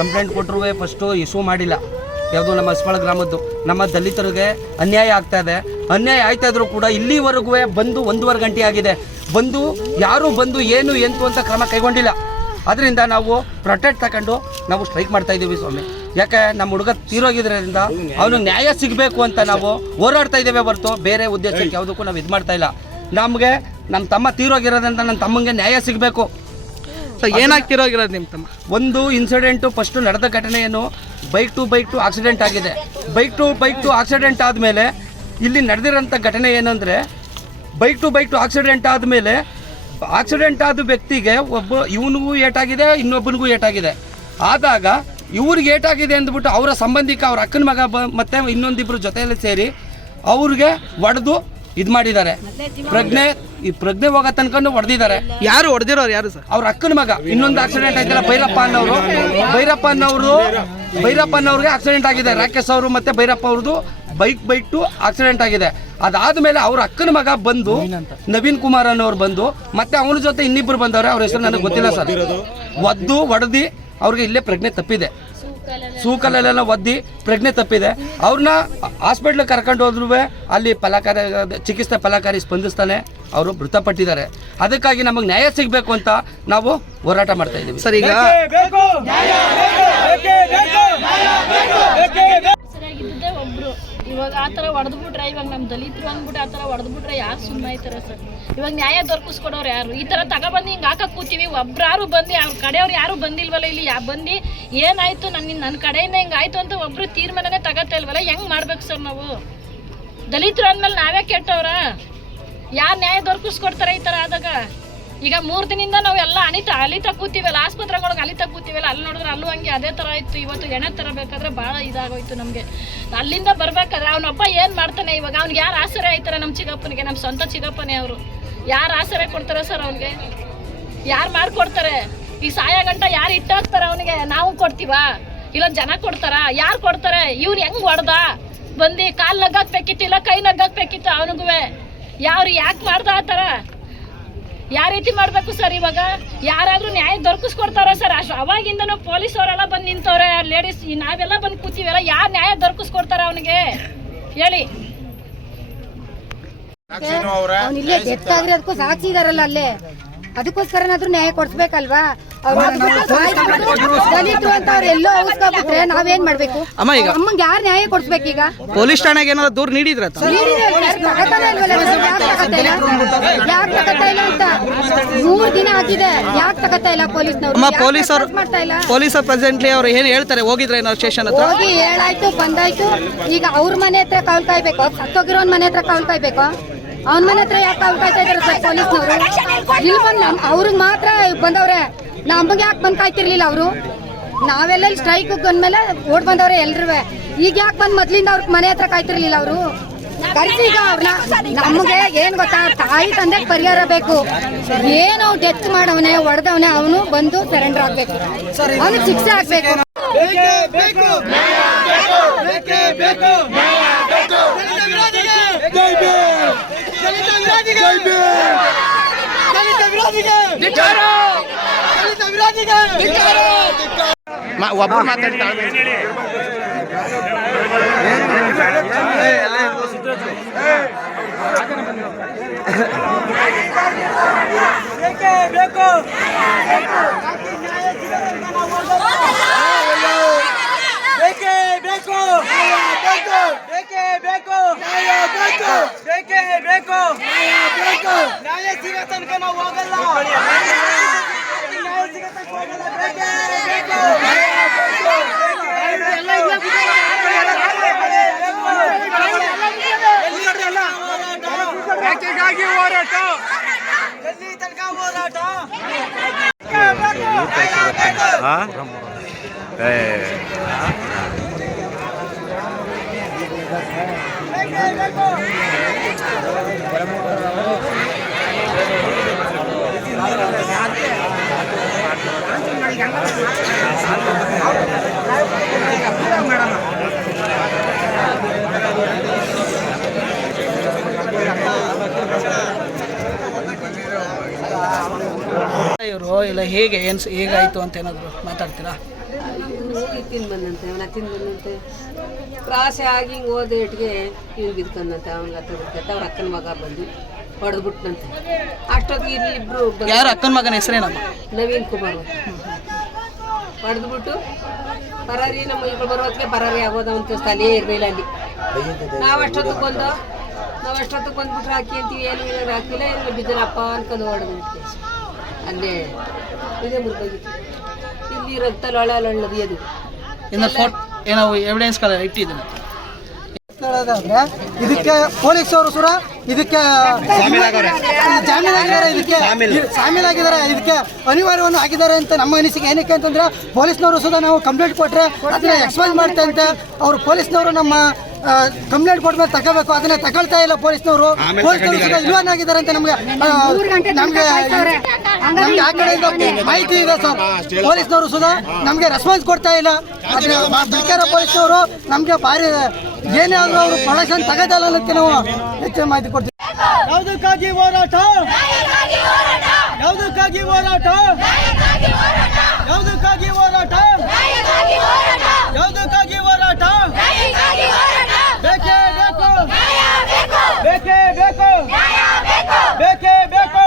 Complaint ಕೊಟ್ಟರು first issue ಮಾಡಿಲ್ಲ. ಯಾವುದು ನಮ್ಮ ಹಸ್ಬಾಳ ಗ್ರಾಮದ್ದು ನಮ್ಮ ದಲಿತರಿಗೆ ಅನ್ಯಾಯ ಆಗ್ತಾ ಇದೆ. ಅನ್ಯಾಯ ಆಯ್ತಾ ಇದ್ರು ಕೂಡ ಇಲ್ಲಿವರೆಗೂ ಬಂದು 1.5 ಗಂಟೆ ಆಗಿದೆ. ಬಂದು ಯಾರೂ ಬಂದು ಏನು ಎಂತು ಅಂತ ಕ್ರಮ ಕೈಗೊಂಡಿಲ್ಲ. ಅದರಿಂದ ನಾವು ಪ್ರೊಟೆಕ್ಟ್ ತಗೊಂಡು ನಾವು ಸ್ಟ್ರೈಕ್ ಮಾಡ್ತಾ ಇದ್ದೀವಿ ಸ್ವಾಮಿ. ಯಾಕೆ ನಮ್ಮ ಹುಡುಗ ತೀರೋಗಿದ್ರಿಂದ ಅವನಿಗೆ ನ್ಯಾಯ ಸಿಗಬೇಕು ಅಂತ ನಾವು ಹೋರಾಡ್ತಾ ಇದ್ದೇವೆ ಹೊರತು ಬೇರೆ ಉದ್ದೇಶಕ್ಕೆ ಯಾವುದಕ್ಕೂ ನಾವು ಇದು ಮಾಡ್ತಾ ಇಲ್ಲ. ನಮಗೆ ನಮ್ಮ ತಮ್ಮ ತೀರೋಗಿರೋದ್ರಿಂದ ನನ್ನ ತಮ್ಮಂಗೆ ನ್ಯಾಯ ಸಿಗಬೇಕು. ಏನಾಗ್ತಿರೋಗಿರೋದು ನಿಮ್ಮ ತಮ್ಮ? ಒಂದು ಇನ್ಸಿಡೆಂಟು ಫಸ್ಟು ನಡೆದ ಘಟನೆ ಏನು, ಬೈಕ್ ಟು ಆಕ್ಸಿಡೆಂಟ್ ಆಗಿದೆ. ಬೈಕ್ ಟು ಆಕ್ಸಿಡೆಂಟ್ ಆದಮೇಲೆ ಇಲ್ಲಿ ನಡೆದಿರೋಂಥ ಘಟನೆ ಏನಂದರೆ ಬೈಕ್ ಟು ಆಕ್ಸಿಡೆಂಟ್ ಆದಮೇಲೆ ಆಕ್ಸಿಡೆಂಟ್ ಆದ ವ್ಯಕ್ತಿಗೆ ಇವನಿಗೂ ಏಟಾಗಿದೆ, ಇನ್ನೊಬ್ಬನಿಗೂ ಏಟಾಗಿದೆ. ಆದಾಗ ಇವ್ರಿಗೆ ಏಟಾಗಿದೆ ಅಂದ್ಬಿಟ್ಟು ಅವರ ಸಂಬಂಧಿಕ ಅವ್ರ ಅಕ್ಕನ ಮಗ ಮತ್ತು ಇನ್ನೊಂದಿಬ್ಬರು ಜೊತೆಯಲ್ಲಿ ಸೇರಿ ಅವ್ರಿಗೆ ಹೊಡೆದು ಇದು ಮಾಡಿದ್ದಾರೆ. ಪ್ರಜ್ಞೆ ಹೋಗೋ ತನಕ ಹೊಡೆದಿದ್ದಾರೆ. ಯಾರು ಹೊಡೆದಿರೋರು? ಯಾರು ಸರ್? ಅವ್ರ ಅಕ್ಕನ ಮಗ. ಇನ್ನೊಂದು ಆಕ್ಸಿಡೆಂಟ್ ಆಯ್ತಲ್ಲ ಭೈರಪ್ಪ ಅನ್ನೋರಿಗೆ ಆಕ್ಸಿಡೆಂಟ್ ಆಗಿದೆ. ರಾಕೇಶ್ ಅವರು ಮತ್ತು ಭೈರಪ್ಪ ಅವ್ರದ್ದು ಬೈಕ್ ಟು ಆಕ್ಸಿಡೆಂಟ್ ಆಗಿದೆ. ಅದಾದಮೇಲೆ ಅವ್ರ ಅಕ್ಕನ ಮಗ ಬಂದು ನವೀನ್ ಕುಮಾರ್ ಅನ್ನೋರು ಬಂದು ಮತ್ತೆ ಅವನ ಜೊತೆ ಇನ್ನಿಬ್ಬರು ಬಂದವ್ರೆ. ಅವ್ರ ಹೆಸರು ನನಗೆ ಗೊತ್ತಿಲ್ಲ ಸರ್. ಹೊಡೆದು ಅವ್ರಿಗೆ ಇಲ್ಲೇ ಪ್ರಜ್ಞೆ ತಪ್ಪಿದೆ. ಸೂಕಲ್ಲೆಲ್ಲ ಒದ್ದಿ ಪ್ರಜ್ಞೆ ತಪ್ಪಿದೆ. ಅವ್ರನ್ನ ಹಾಸ್ಪಿಟ್ಲಿಗೆ ಕರ್ಕೊಂಡು ಹೋದ್ರೂ ಅಲ್ಲಿ ಚಿಕಿತ್ಸೆ ಫಲಕಾರಿ ಸ್ಪಂದಿಸ್ತಾನೆ ಅವರು ಮೃತಪಟ್ಟಿದ್ದಾರೆ. ಅದಕ್ಕಾಗಿ ನಮಗೆ ನ್ಯಾಯ ಸಿಗಬೇಕು ಅಂತ ನಾವು ಹೋರಾಟ ಮಾಡ್ತಾ ಇದ್ದೀವಿ ಸರ್. ಈಗ ಒಬ್ರು ಇವಾಗ ಆ ಥರ ಹೊಡೆದ್ಬಿಟ್ರೆ, ಇವಾಗ ನಮ್ಮ ದಲಿತರು ಅಂದ್ಬಿಟ್ಟು ಆ ಥರ ಹೊಡೆದ್ಬಿಟ್ರೆ ಯಾರು ಸುಮ್ಮನೆ ಆಯ್ತಾರೆ ಸರ್? ಇವಾಗ ನ್ಯಾಯ ದೊರಕಿಸ್ಕೊಡೋರು ಯಾರು? ಈ ಥರ ತಗೊಬಂದು ಹಿಂಗೆ ಹಾಕಕ್ಕೆ ಕೂತೀವಿ. ಒಬ್ರಾರು ಬಂದು ಅವ್ರ ಕಡೆಯವ್ರು ಯಾರು ಬಂದಿಲ್ವಲ್ಲ ಇಲ್ಲಿ. ಬಂದು ಏನಾಯ್ತು ನನ್ನ ಕಡೆಯಿಂದ ಹಿಂಗೆ ಆಯ್ತು ಅಂತ ಒಬ್ರು ತೀರ್ಮಾನನೇ ತಗೋತಾ ಇಲ್ವಲ್ಲ. ಹೆಂಗೆ ಮಾಡ್ಬೇಕು ಸರ್ ನಾವು? ದಲಿತರು ಅಂದಮೇಲೆ ನಾವೇ ಕೆಟ್ಟವ್ರ? ಯಾರು ನ್ಯಾಯ ದೊರಕಿಸ್ಕೊಡ್ತಾರೆ ಈ ಥರ ಆದಾಗ? ಈಗ 3 ದಿನದಿಂದ ನಾವು ಎಲ್ಲ ಅಲಿತಾ ಕೂತೀವಲ್ಲ, ಆಸ್ಪತ್ರೆಗಳಿಗೆ ಅಲಿತಾ ಕೂತೀವಲ್ಲ. ಅಲ್ಲಿ ನೋಡಿದ್ರೆ ಅಲ್ಲೂ ಹಂಗೆ ಅದೇ ಥರ ಆಯಿತು. ಇವತ್ತು ಎಣ್ಣೆ ತರಬೇಕಾದ್ರೆ ಭಾಳ ಇದಾಗೋಯ್ತು ನಮಗೆ. ಅಲ್ಲಿಂದ ಬರ್ಬೇಕಾದ್ರೆ ಅವನೊಬ್ಬ ಏನು ಮಾಡ್ತಾನೆ? ಇವಾಗ ಅವ್ನಿಗೆ ಯಾರು ಆಸರೆ ಆಯ್ತಾರೆ? ನಮ್ಮ ಚಿಕ್ಕಪ್ಪನಿಗೆ, ನಮ್ಮ ಸ್ವಂತ ಚಿಕ್ಕಪ್ಪನೇ ಅವರು. ಯಾರು ಆಸರೆ ಕೊಡ್ತಾರೆ ಸರ್ ಅವ್ನಿಗೆ? ಯಾರು ಮಾಡಿಕೊಡ್ತಾರೆ? ಈ ಸಾಯ ಗಂಟ ಯಾರು ಇಟ್ಟಾಕ್ತಾರೆ ಅವನಿಗೆ? ನಾವು ಕೊಡ್ತೀವಾ? ಇಲ್ಲ ಜನ ಕೊಡ್ತಾರಾ? ಯಾರು ಕೊಡ್ತಾರೆ? ಇವ್ರು ಹೆಂಗೆ ಹೊಡೆದ ಬಂದು ಕಾಲು ನಗ್ಗಾಕ್ಬೇಕಿತ್ತು, ಇಲ್ಲ ಕೈ ನಗ್ಗಾಕ್ಬೇಕಿತ್ತು ಅವನಿಗೂ. ಯಾಕೆ ಮಾಡ್ದ ಆ ಥರ? ಯಾವ ರೀತಿ ಮಾಡಬೇಕು ಸರ್? ಇವಾಗ ಯಾರಾದರೂ ನ್ಯಾಯ ದೊರಕಿಸ್ಕೊಡ್ತಾರ ಸರ್? ಅವಾಗಿಂದನೂ ಪೊಲೀಸ್ ಅವರೆಲ್ಲ ಬಂದು ನಿಂತವ್ರೆ, ಲೇಡೀಸ್ ನಾವೆಲ್ಲ ಬಂದು ಕೂತೀವಲ್ಲ. ಯಾರು ನ್ಯಾಯ ದೊರಕಿಸ್ಕೊಡ್ತಾರ ಅವನಿಗೆ ಹೇಳಿ? ಇಲ್ಲೇ ಡೆತ್ ಆಗಿರೋದಕ್ಕೂ ಸಾಕ್ಷಿ ಇದಾರಲ್ಲ ಅಲ್ಲೇ, ಅದಕ್ಕೋಸ್ಕರನಾದ್ರೂ ನ್ಯಾಯ ಕೊಡ್ಸ್ಬೇಕಲ್ವಾ? ದಲಿತರು ಅಂತ ಅವ್ರು ಎಲ್ಲೋ ಊಸ್ಕೊಬಿಟ್ರೆ ನಾವೇನ್ ಮಾಡ್ಬೇಕು? ಅಮ್ಮಂಗೆ ಯಾರು ನ್ಯಾಯ ಕೊಡ್ಸ್ಬೇಕೀಗ? ಪೊಲೀಸ್ ಠಾಣೆಗೆ ಏನಾದ್ರು ದೂರ ನೀಡಿದ್ರ? ಯಾಕೆ ತಗೋತಾ ಇಲ್ಲ ಅಂತ 3 ದಿನ ಆಗಿದೆ. ಯಾಕೆ ತಗೋತಾ ಇಲ್ಲ ಪೊಲೀಸ್ನವ್ರು? ಪೊಲೀಸರು ಪ್ರೆಸೆಂಟ್ಲಿ ಅವ್ರು ಏನ್ ಹೇಳ್ತಾರೆ? ಹೋಗಿದ್ರೆ ಸ್ಟೇಷನ್ ಹತ್ರ ಹೋಗಿ ಹೇಳಾಯ್ತು, ಬಂದಾಯ್ತು. ಈಗ ಅವ್ರ ಮನೆ ಹತ್ರ ಕಾವಲ್ ಕಾಯ್ಬೇಕು? ಸತ್ತೋಗಿರೋನ್ ಮನೆ ಹತ್ರ ಕಾವಲ್ ಕಾಯ್ಬೇಕು? ಅವನ ಮನೆ ಹತ್ರ ಯಾಕೆ ಕಾವಲ್ ಕಾಯ್ತಾ ಇದಾರೆ ಸರ್ ಪೊಲೀಸ್ನವರು? ಇಲ್ಲಿ ಬಂದು ಅವ್ರಿಗೆ ಮಾತ್ರ ಬಂದವ್ರೆ, ನಮಗೆ ಯಾಕೆ ಬಂದು ಕಾಯ್ತಿರ್ಲಿಲ್ಲ ಅವರು? ನಾವೆಲ್ಲ ಸ್ಟ್ರೈಕ್ ಬಂದ್ಮೇಲೆ ಓಡ್ ಬಂದವ್ರೆ ಎಲ್ರೂ. ಈಗ ಯಾಕೆ ಬಂದು ಮೊದ್ಲಿಂದ ಅವ್ರ ಮನೆ ಹತ್ರ ಕಾಯ್ತಿರ್ಲಿಲ್ಲ ಅವರು? ಕರೆಸಿ ಈಗ ಅವ್ರನ್ನ. ನಮಗೆ ಏನ್ ಗೊತ್ತಾ, ತಾಯಿ ತಂದೆ ಪರಿಹಾರ ಬೇಕು. ಏನು ಡೆತ್ ಮಾಡವನೆ, ಹೊಡೆದವನೆ, ಅವನು ಬಂದು ಸರೆಂಡರ್ ಆಗ್ಬೇಕು, ಅವನಿಗೆ ಶಿಕ್ಷೆ ಆಗ್ಬೇಕು. ಒಬ್ಬರು ಮಾತಾಡ್ತಾರೆ. ನ್ಯಾಯ ಸಿಗೋ ತನಕ ನಾವು ಹೋಗಲ್ಲ. ಯಾಕೆಗಾಗಿ ಹೋರಾಟ? ಎಲ್ಲಿ ತನಕ ಹೋರಾಟ? ಇವರು ಇಲ್ಲ ಹೇಗೆ ಹೇಗಾಯಿತು ಅಂತ ಏನಾದರೂ ಮಾತಾಡ್ತೀರಾ? ಅವನು ಇತ್ತಿನ ಬಂದಂತೆ ಅವನ ಹತ್ತಿನ ಬಂದಂತೆ ಕ್ರಾಸೆ ಆಗಿ ಹಿಂಗೆ ಹೋದ ಇಟ್ಟಿಗೆ ಇವ್ನು ಬಿದ್ಕೊಂಡಂತೆ ಅವ್ನಿಗೆ ಹತ್ರ ಬಿಡ್ಕತ್ತೆ ಅವ್ರ ಅಕ್ಕನ ಮಗ ಬಂದು ಹೊಡೆದ್ಬಿಟ್ನಂತೆ. ಅಷ್ಟೊತ್ತಿಗೆ ಇಲ್ಲಿ ಇಬ್ರು ಯಾರು ಅಕ್ಕನ ಮಗನ ಹೆಸರೇನಮ್ಮ? ನವೀನ್ ಕುಮಾರ್ ಹೊಡೆದ್ಬಿಟ್ಟು ಪರಾರಿ ನಮ್ಮ ಇಬ್ಬರು ಬರೋದಕ್ಕೆ ಪರಾರಿ ಆಗೋದಂತ ಸ್ಥಳೀಯ ಇರಲಿಲ್ಲ ಅಲ್ಲಿ. ನಾವಷ್ಟೊತ್ತಿಗೆ ಬಂದ್ಬಿಟ್ರೆ ಹಾಕಿ ಅಂತೀವಿ, ಏನು ಏನಾದ್ರು ಹಾಕಿಲ್ಲ, ಏನು ಬಿದ್ದನಪ್ಪ ಅನ್ಕೊಂಡು ಹೊಡೆದ್ಬಿಟ್ಟು ಅಲ್ಲೇ ಇದೇ ಮುರ್ದೋಗಿತ್ತು. ಇಲ್ಲಿ ರಕ್ತ ಲೊಳ್ಳದು ಅದು ಇನ್ನು ಏನೋ ಎವಿಡೆನ್ಸ್ ಇಟ್ಟಿದ್ದೀನಿ. ಹೇಳೋದಾದ್ರೆ ಇದಕ್ಕೆ ಪೊಲೀಸ್ ಅವರು ಸುರ ಇದಕ್ಕೆ ಜಾಮೀನಾಗಿದ್ದಾರೆ, ಇದಕ್ಕೆ ಶಾಮೀಲಾಗಿದ್ದಾರೆ, ಇದಕ್ಕೆ ಅನಿವಾರ್ಯವನ್ನು ಆಗಿದ್ದಾರೆ ಅಂತ ನಮ್ಮ ಅನಿಸಿಕೆ. ಏನಕ್ಕೆ ಅಂತಂದ್ರೆ ಪೊಲೀಸ್ನವರು ಸುಧಾ ನಾವು ಕಂಪ್ಲೇಂಟ್ ಕೊಟ್ಟರೆ ಅದನ್ನ ಎಕ್ಸ್ಪೈಸ್ ಮಾಡ್ತಾ ಅಂತ ಅವರು ಪೊಲೀಸ್ನವರು ನಮ್ಮ ಕಂಪ್ಲೇಂಟ್ ಕೊಟ್ಮೇಲೆ ತಗೋಬೇಕು, ಅದನ್ನ ತಗೊಳ್ತಾ ಇಲ್ಲ ಪೊಲೀಸ್ನವರು ಸುಧಾ ಇಲ್ವನ್ನಾಗಿದ್ದಾರೆ ಅಂತ ನಮ್ಗೆ ಆ ಕಡೆಯಿಂದ ಮಾಹಿತಿ ಇದೆ ಸರ್. ಪೊಲೀಸ್ನವರು ಸುಧಾ ನಮ್ಗೆ ರೆಸ್ಪಾನ್ಸ್ ಕೊಡ್ತಾ ಇಲ್ಲ. ಸರ್ಕಾರ ಪೊಲೀಸ್ನವರು ನಮ್ಗೆ ಭಾರಿ ಏನೇ ಆದ್ರೂ ಅವರು ಪ್ರೊಡಕ್ಷನ್ ತಗೋದಲ್ಲ ಅಂತ ನಾವು ಹೆಚ್ಚಿನ ಮಾಹಿತಿ ಕೊಡ್ತೀವಿ. ಯಾವುದಕ್ಕಾಗಿ ಹೋರಾಟ? ಯಾವುದಕ್ಕಾಗಿ ಹೋರಾಟ? ಯಾವುದಕ್ಕಾಗಿ ಹೋರಾಟ? ಯಾವುದಕ್ಕಾಗಿ ಹೋರಾಟ? ಬೇಕೇ ಬೇಕು, ಬೇಕೇ ಬೇಕು, ಬೇಕೇ ಬೇಕು.